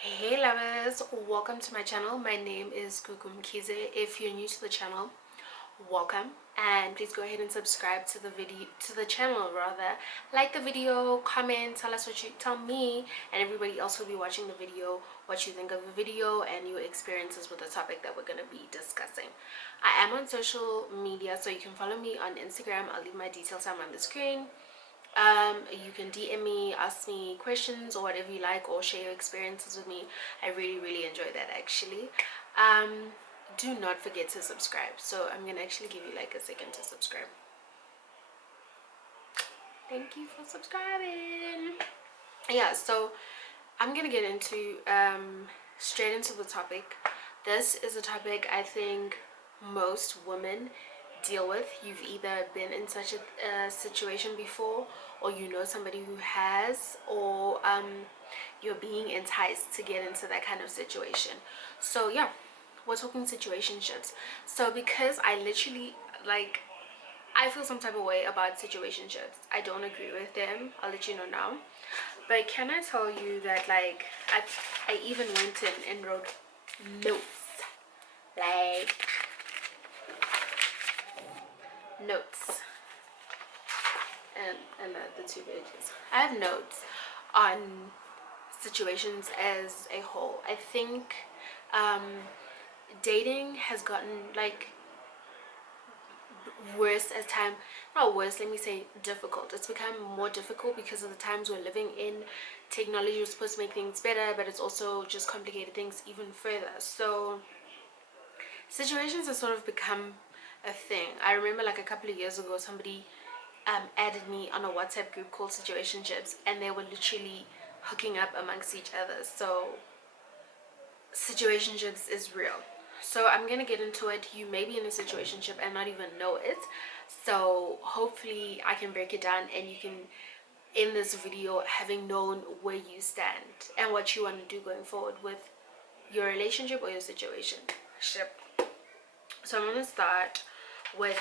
Hey lovers, welcome to my channel. My name is Kize. If you're new to the channel, welcome, and please go ahead and subscribe to the channel rather. Like the video, comment, tell me and everybody else who will be watching the video what you think of the video and your experiences with the topic that we're going to be discussing. I am on social media, so you can follow me on Instagram. I'll leave my details on the screen. You can DM me, ask me questions or whatever you like, or share your experiences with me. I really enjoy that actually. Do not forget to subscribe. So I'm gonna actually give you like a second to subscribe. Thank you for subscribing. Yeah, so I'm gonna get into straight into the topic. This is a topic I think most women deal with. You've either been in such a situation before, or you know somebody who has, or you're being enticed to get into that kind of situation. So yeah, we're talking situationships. So because I literally I feel some type of way about situationships. I don't agree with them. I'll let you know now. But can I tell you that I even went in and wrote notes, like notes, and the 2 pages. I have notes on situations as a whole. I think um, dating has gotten worse as time, not worse, let me say difficult. It's become more difficult because of the times we're living in. Technology is supposed to make things better, but it's also just complicated things even further. So situations have sort of become a thing. I remember like a couple of years ago somebody added me on a WhatsApp group called Situationships, and they were literally hooking up amongst each other. So situationships is real. So I'm gonna get into it. You may be in a situationship and not even know it, so hopefully I can break it down and you can, in this video, having known where you stand and what you want to do going forward with your relationship or your situation. So I'm gonna start with,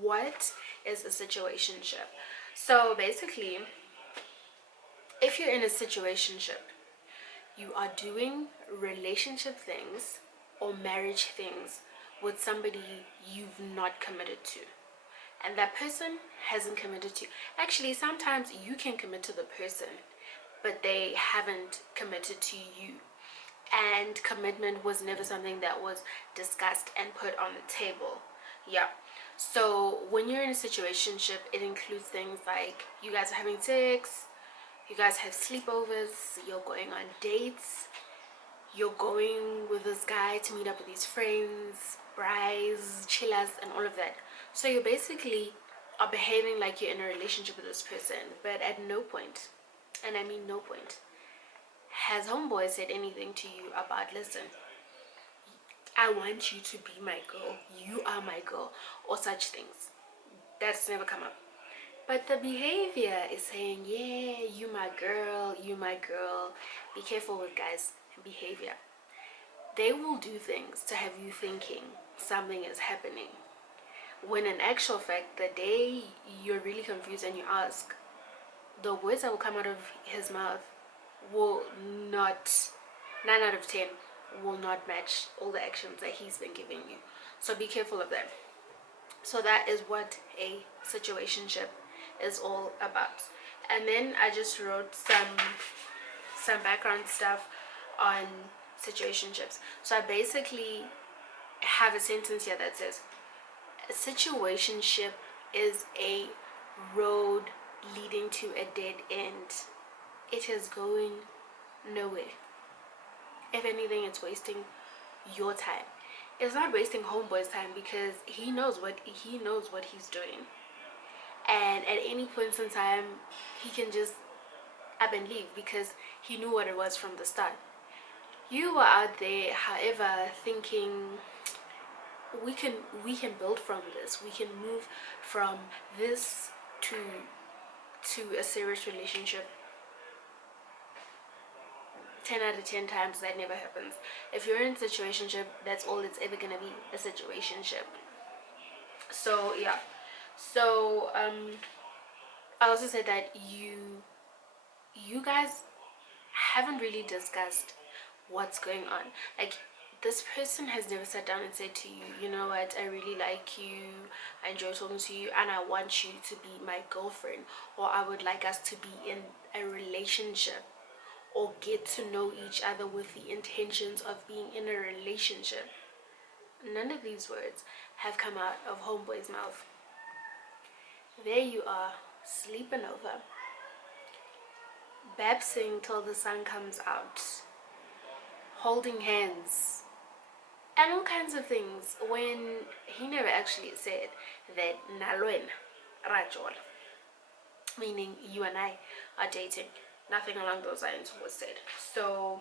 what is a situationship? So basically, if you're in a situationship, you are doing relationship things or marriage things with somebody you've not committed to, and that person hasn't committed to. Actually, sometimes you can commit to the person but they haven't committed to you, and commitment was never something that was discussed and put on the table. Yeah, so when you're in a situationship, it includes things like you guys are having sex, you guys have sleepovers, you're going on dates, you're going with this guy to meet up with his friends, brides, chillers, and all of that. So you basically are behaving like you're in a relationship with this person, but at no point, and I mean no point, has homeboy said anything to you about, listen, I want you to be my girl, you are my girl, or such things. That's never come up. But the behavior is saying, yeah, you my girl, you my girl. Be careful with guys' behavior. They will do things to have you thinking something is happening, when in actual fact, the day you're really confused and you ask, the words that will come out of his mouth will not, 9 out of 10 will not match all the actions that he's been giving you. So be careful of that. So that is what a situationship is all about. And then I just wrote some background stuff on situationships. So I basically have a sentence here that says, a situationship is a road leading to a dead end. It is going nowhere. If anything, it's wasting your time. It's not wasting homeboy's time, because he knows what he's doing, and at any point in time he can just up and leave because he knew what it was from the start. You were out there, however, thinking we can build from this, we can move from this to a serious relationship. 10 out of 10 times that never happens. If you're in a situationship, that's all it's ever gonna be, a situationship. So yeah, so I also said that you guys haven't really discussed what's going on. Like, this person has never sat down and said to you, you know what, I really like you, I enjoy talking to you, and I want you to be my girlfriend, or I would like us to be in a relationship, or get to know each other with the intentions of being in a relationship. None of these words have come out of homeboy's mouth. There you are, sleeping over, babsing till the sun comes out, holding hands, and all kinds of things, when he never actually said that nalwen rajol, meaning you and I are dating. Nothing along those lines was said. So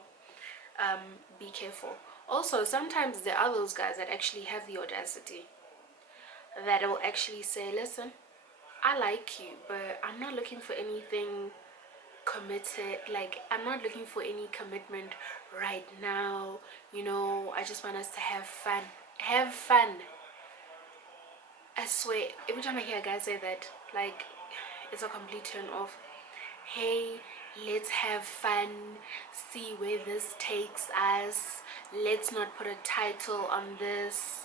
be careful. Also, sometimes there are those guys that actually have the audacity that will actually say, listen, I like you, but I'm not looking for anything committed. Like, I'm not looking for any commitment right now. You know, I just want us to have fun. Have fun. I swear, every time I hear a guy say that, like, it's a complete turn off. Hey, let's have fun, see where this takes us. Let's not put a title on this.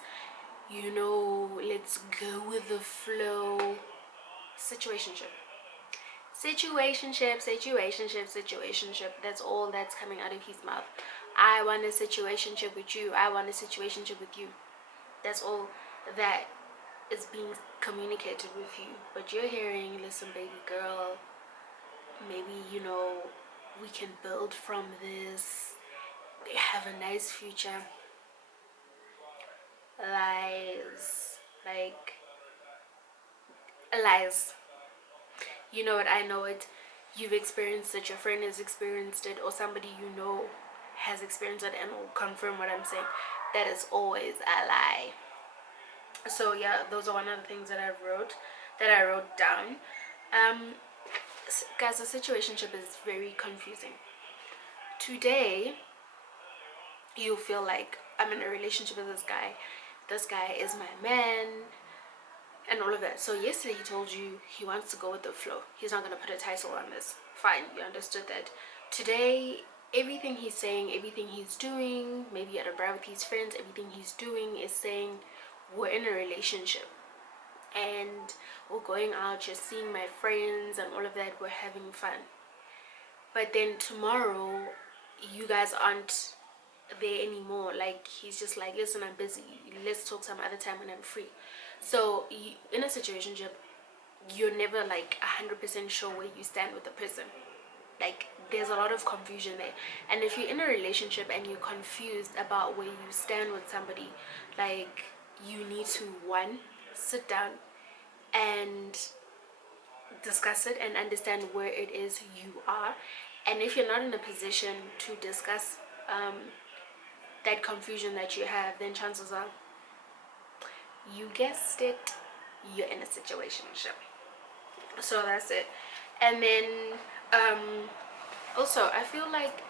You know, let's go with the flow. Situationship. Situationship, situationship, situationship. That's all that's coming out of his mouth. I want a situationship with you. I want a situationship with you. That's all that is being communicated with you. But you're hearing, listen, baby girl, maybe, you know, we can build from this. They have a nice future. Lies. Like, lies. You know it, I know it. You've experienced it, your friend has experienced it, or somebody you know has experienced it and will confirm what I'm saying. That is always a lie. So yeah, those are one of the things that I wrote down. Guys, the situationship is very confusing. Today you feel like I'm in a relationship with this guy is my man, and all of that. So yesterday he told you he wants to go with the flow, he's not going to put a title on this. Fine, you understood that. Today, everything he's saying, everything he's doing, maybe at a bar with his friends, everything he's doing is saying we're in a relationship and we're going out, just seeing my friends and all of that, we're having fun. But then tomorrow you guys aren't there anymore. Like, he's just like, listen, I'm busy, let's talk some other time when I'm free. So in a situationship, you're never like 100% sure where you stand with the person. Like, there's a lot of confusion there. And if you're in a relationship and you're confused about where you stand with somebody, like, you need to, one, sit down and discuss it and understand where it is you are. And if you're not in a position to discuss that confusion that you have, then chances are, you guessed it, you're in a situationship. So that's it. And then also, I feel like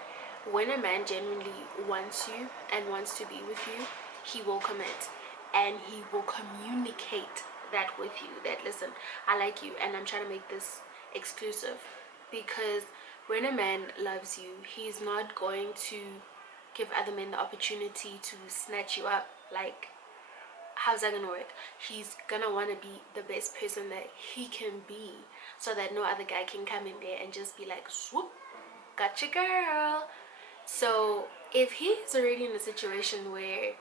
when a man genuinely wants you and wants to be with you, he will commit and he will communicate that with you, that listen, I like you and I'm trying to make this exclusive. Because when a man loves you, he's not going to give other men the opportunity to snatch you up. Like, how's that gonna work? He's gonna want to be the best person that he can be, so that no other guy can come in there and just be like, swoop, got your girl. So if he's already in a situation where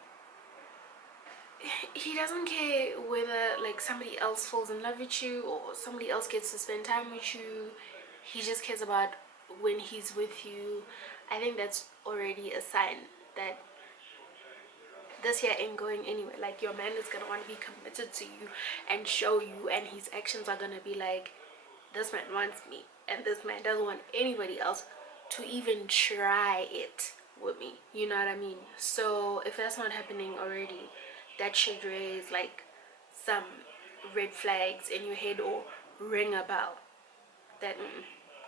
he doesn't care whether like somebody else falls in love with you or somebody else gets to spend time with you, he just cares about when he's with you, I think that's already a sign that this year ain't going anywhere. Like, your man is gonna want to be committed to you and show you, and his actions are gonna be like, this man wants me and this man doesn't want anybody else to even try it with me. You know what I mean? So if that's not happening already, that should raise like some red flags in your head or ring a bell that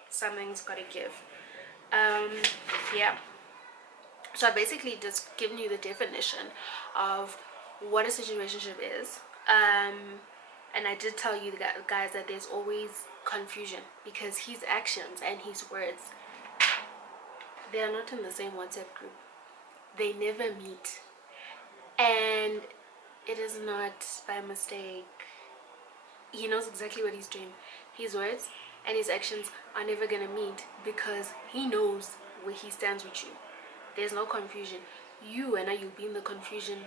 something's gotta give. Yeah, so I basically just given you the definition of what a situationship is. And I did tell you guys that there's always confusion because his actions and his words They are not in the same WhatsApp group. They never meet. And it is not by mistake. He knows exactly what he's doing. His words and his actions are never gonna meet because he knows where he stands with you. There's no confusion. You and you'll be in the confusion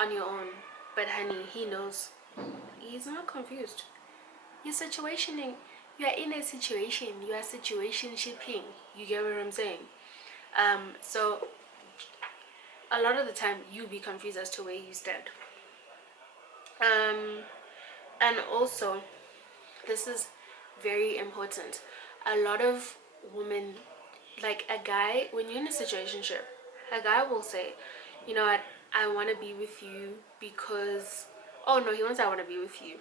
on your own. But honey, he knows. He's not confused. You're situationing. You are in a situation. You are situation shipping. You get what I'm saying? So a lot of the time you'll be confused as to where you stand. And also, this is very important. A lot of women, like a guy, when you're in a situationship, a guy will say, you know what, I want to be with you because, oh no, he wants, I want to be with you.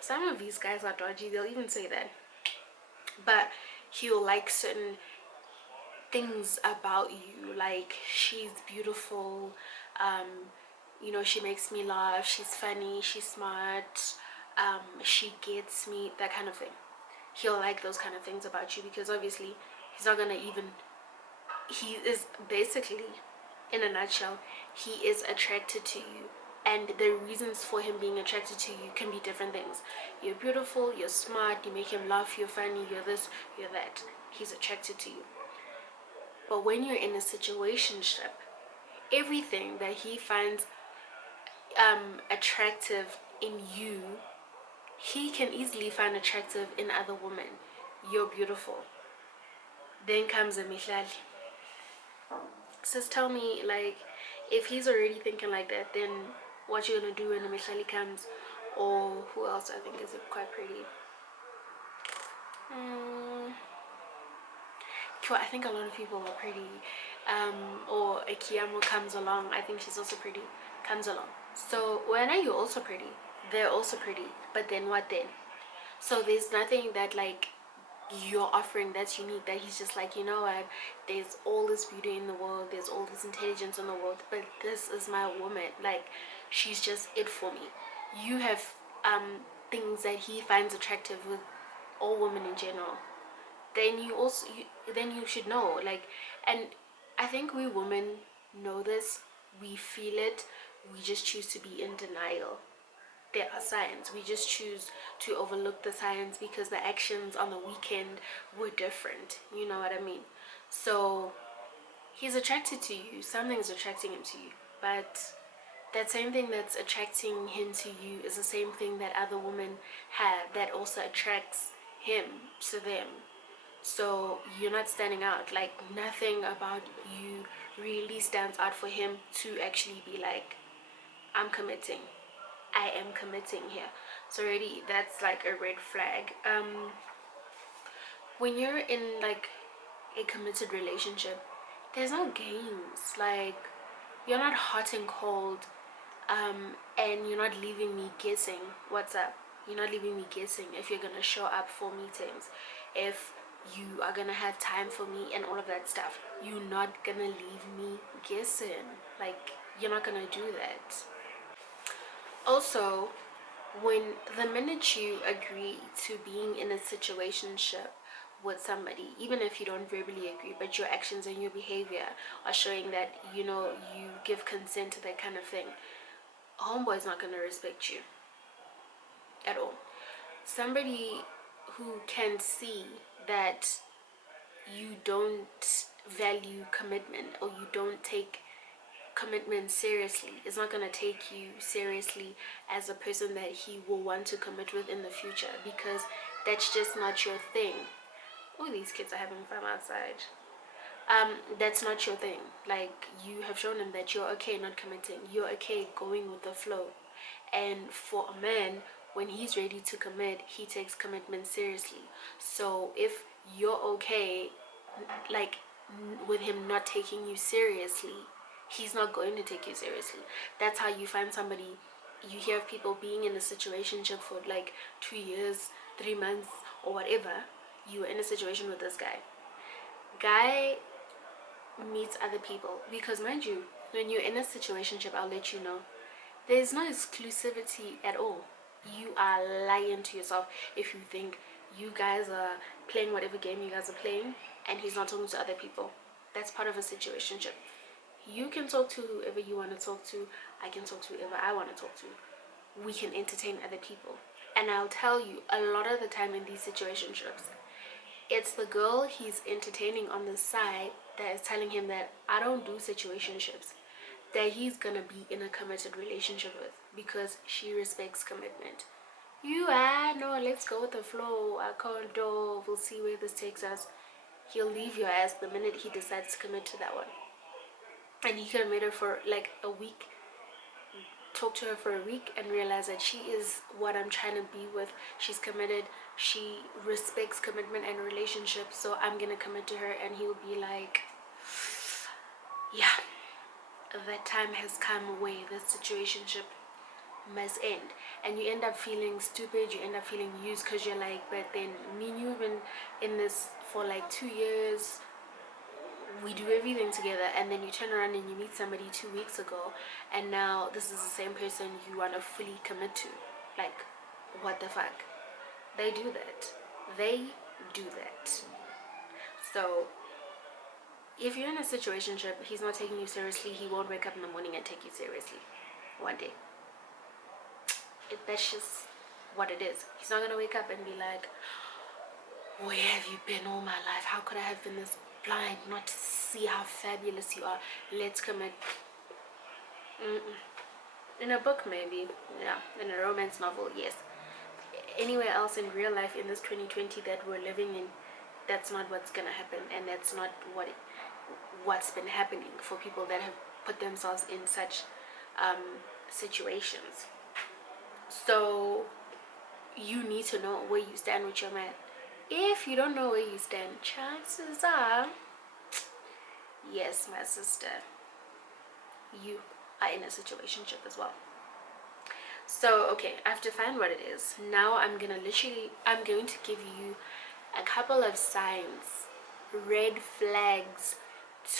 Some of these guys are dodgy, they'll even say that. But he'll like certain things about you, like she's beautiful, you know, she makes me laugh, she's funny, she's smart, she gets me, that kind of thing. He'll like those kind of things about you because obviously he's not gonna even, he is basically, in a nutshell, he is attracted to you. And the reasons for him being attracted to you can be different things. You're beautiful, you're smart, you make him laugh, you're funny, you're this, you're that. He's attracted to you. But when you're in a situationship, everything that he finds attractive in you, he can easily find attractive in other women. You're beautiful. Then comes a Mihlali. Sis, tell me, like, if he's already thinking like that, then what you gonna do when the Mihlali comes? Or who else I think is quite pretty? I think a lot of people are pretty. Or Akiyamo comes along. I think she's also pretty. Comes along. So when are you also pretty? They're also pretty. But then what then? So there's nothing that like you're offering that's unique, that he's just like, you know what, there's all this beauty in the world, there's all this intelligence in the world, but this is my woman, like she's just it for me. You have things that he finds attractive with all women in general. Then you also then you should know, like, and I think we women know this, we feel it, we just choose to be in denial. There are signs, we just choose to overlook the signs because the actions on the weekend were different, you know what I mean? So he's attracted to you, something's attracting him to you, but that same thing that's attracting him to you is the same thing that other women have that also attracts him to them. So you're not standing out, like nothing about you really stands out for him to actually be like, I'm committing, I am committing here. So already that's like a red flag. When you're in like a committed relationship, there's no games. Like you're not hot and cold, and you're not leaving me guessing what's up. You're not leaving me guessing if you're gonna show up for meetings, if you are gonna have time for me and all of that stuff. You're not gonna leave me guessing. Like you're not gonna do that. Also, when the minute you agree to being in a situationship with somebody, even if you don't verbally agree, but your actions and your behavior are showing that, you know, you give consent to that kind of thing, homeboy's not going to respect you at all. Somebody who can see that you don't value commitment, or you don't take commitment seriously, is not going to take you seriously as a person that he will want to commit with in the future, because that's just not your thing. Oh, these kids are having fun outside. That's not your thing. Like, you have shown him that you're okay not committing, you're okay going with the flow. And for a man, when he's ready to commit, he takes commitment seriously. So if you're okay, like, with him not taking you seriously, he's not going to take you seriously. That's how you find somebody. You hear of people being in a situationship for like 2 years, 3 months, or whatever. You were in a situation with this guy meets other people, because mind you, when you're in a situationship, I'll let you know, there's no exclusivity at all. You are lying to yourself if you think you guys are playing whatever game you guys are playing and he's not talking to other people. That's part of a situationship. You can talk to whoever you want to talk to. I can talk to whoever I want to talk to. We can entertain other people. And I'll tell you, a lot of the time in these situationships, it's the girl he's entertaining on the side that is telling him that I don't do situationships, that he's gonna be in a committed relationship with, because she respects commitment. No, let's go with the flow. I can't do. We'll see where this takes us. He'll leave your ass the minute he decides to commit to that one. And he could have made her for like a week, talk to her for a week, and realize that she is what I'm trying to be with. She's committed. She respects commitment and relationships, so I'm gonna commit to her. And he'll be like, yeah, that time has come where the situationship must end. And you end up feeling stupid, you end up feeling used, because you're like, but then me and you have been in this for like 2 years, we do everything together, and then you turn around and you meet somebody 2 weeks ago, and now this is the same person you want to fully commit to. Like, what the fuck? They do that. They do that. So if you're in a situationship, he's not taking you seriously, he won't wake up in the morning and take you seriously one day. That's just what it is. He's not gonna wake up and be like, where have you been all my life? How could I have been this blind not to see how fabulous you are? Let's commit. In a book, maybe. Yeah, in a romance novel, yes. Anywhere else in real life in this 2020 that we're living in, that's not what's gonna happen, and that's not what's been happening for people that have put themselves in such situations. So you need to know where you stand with your man. If you don't know where you stand, chances are, yes, my sister, you are in a situationship as well. So okay, I have to find what it is. Now I'm going to give you a couple of signs, red flags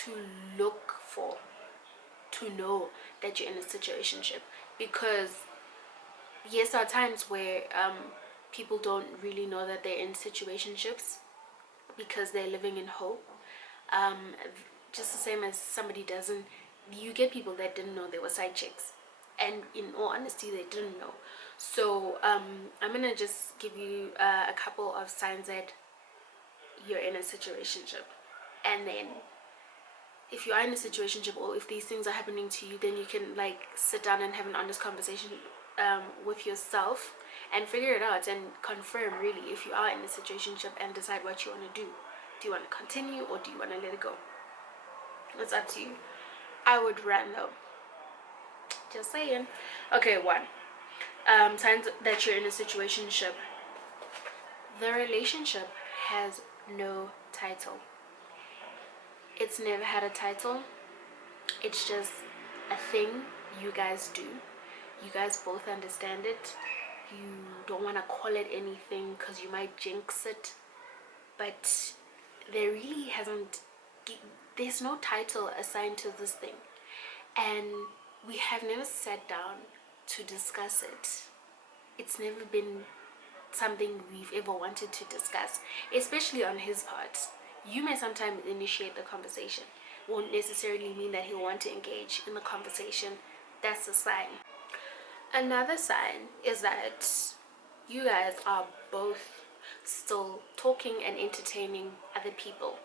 to look for, to know that you're in a situationship. Because yes, there are times where people don't really know that they're in situationships because they're living in hope. Just the same as somebody doesn't, you get people that didn't know they were side chicks, and in all honesty they didn't know. So I'm gonna just give you a couple of signs that you're in a situationship, and then if you are in a situationship, or if these things are happening to you, then you can like sit down and have an honest conversation with yourself and figure it out and confirm really if you are in a situationship, and decide what you want to do. Do you want to continue, or do you want to let it go? It's up to you. I would run though, just saying. Okay, one, signs that you're in a situationship. The relationship has no title. It's never had a title. It's just a thing you guys do. You guys both understand it. You don't want to call it anything because you might jinx it, but there really hasn't, there's no title assigned to this thing, and we have never sat down to discuss it. It's never been something we've ever wanted to discuss, especially on his part. You may sometimes initiate the conversation, won't necessarily mean that he'll want to engage in the conversation. That's a sign. Another sign is that you guys are both still talking and entertaining other people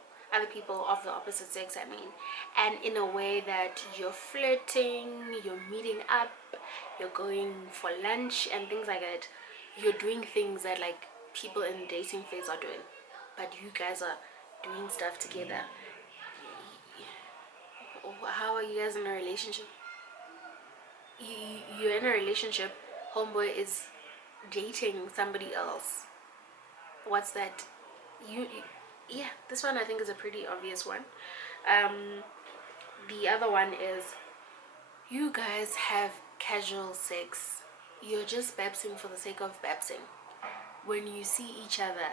of the opposite sex, I mean, and in a way that you're flirting, you're meeting up, you're going for lunch and things like that. You're doing things that like people in the dating phase are doing, but you guys are doing stuff together. How are you guys in a relationship? You're in a relationship, homeboy is dating somebody else. What's that? Yeah, this one I think is a pretty obvious one. The other one is you guys have casual sex. You're just babsing for the sake of babsing. When you see each other,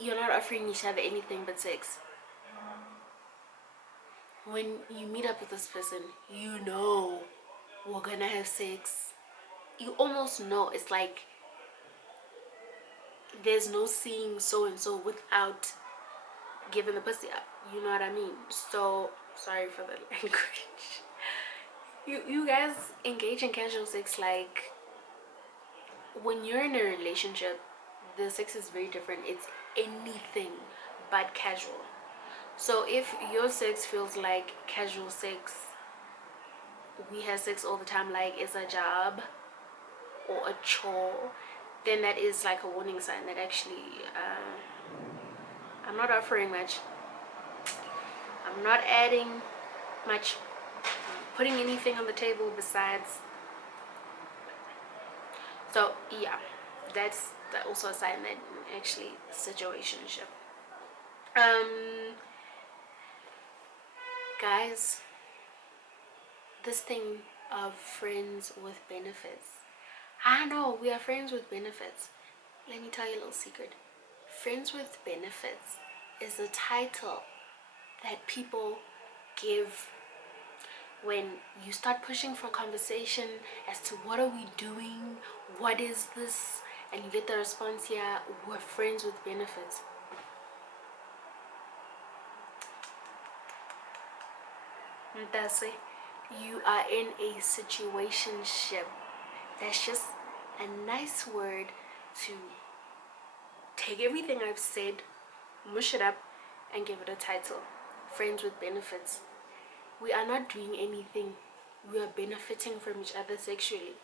you're not offering each other anything but sex. When you meet up with this person, you know we're gonna have sex. You almost know. It's like there's no seeing so and so without giving the pussy up. You know what I mean? So sorry for the language. You guys engage in casual sex like when you're in a relationship. The sex is very different. It's anything but casual. So if your sex feels like casual sex, we have sex all the time like it's a job or a chore, then that is like a warning sign that actually I'm not offering much. I'm not adding much, putting anything on the table besides. So yeah, that's also a sign that actually situationship. Guys, this thing of friends with benefits. I know we are friends with benefits. Let me tell you a little secret. Friends with benefits is a title that people give when you start pushing for conversation as to what are we doing, what is this, and you get the response here, we're friends with benefits. That's it. You are in a situationship. That's just a nice word to take everything I've said, mush it up, and give it a title. Friends with benefits. We are not doing anything. We are benefiting from each other sexually.